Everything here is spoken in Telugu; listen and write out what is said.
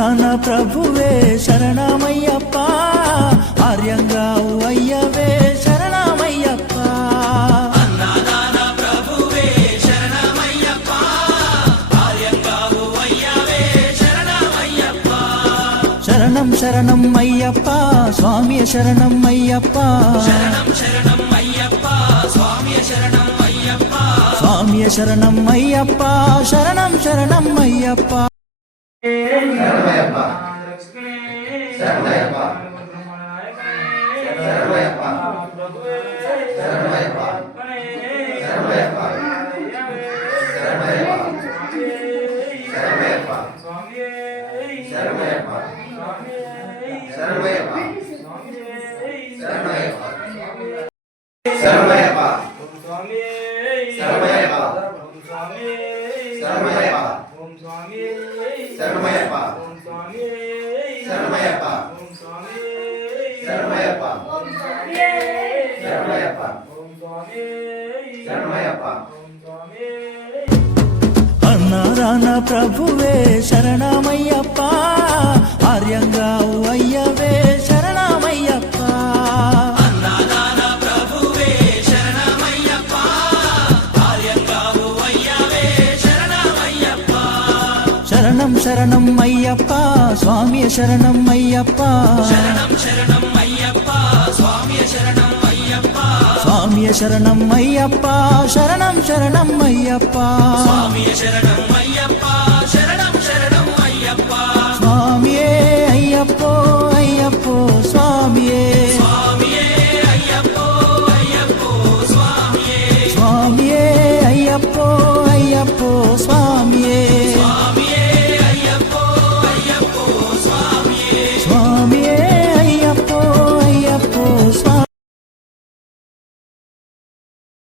అన్నారాన ప్రభువే శరణమయ్యప్ప, ఆర్యంగావు అయ్యవే శరణమయ్యప్ప. అన్నారాన ప్రభువే శరణమయ్యప్ప, ఆర్యంగావు అయ్యవే శరణమయ్యప్ప. శరణం శరణం అయ్యప్ప స్వామియ శరణం అయ్యప్ప, శరణం శరణం అయ్యప్ప స్వామియ శరణం అయ్యప్ప. స్వామియ శరణం అయ్యప్ప, శరణం శరణం అయ్యప్ప. శరణమయ్యప్ప శరణమయ్యప్ప శరణమయ్యప్ప శరణమయ్యప్ప శరణమయ్యప్ప శరణమయ్యప్ప శరణమయ్యప్ప శరణమయ్యప్ప శరణమయ్యప్ప శరణమయ్యప్ప శరణమయ్యప్ప శరణమయ్యప్ప శరణమయ్యప్ప శరణమయ్యప్ప శరణమయ్యప్ప శరణమయ్యప్ప శరణమయ్యప్ప. అన్నారాన ప్రభువే శరణమయ్యప్ప, ఆర్యంగావు అయ్యవే శరణమయ్యప్ప. అన్నారాన ప్రభువే శరణమయ్యప్ప, ఆర్యంగావు అయ్యవే శరణమయ్యప్ప. శరణం శరణం అయ్యప్ప స్వామియ శరణం అయ్యప్ప, శరణం శరణం అయ్యప్ప స్వామియ శరణం అయ్యప్ప. స్వామియ శరణం అయ్యప్ప, శరణం శరణం అయ్యప్ప. స్వామియ శరణం అయ్యప్ప.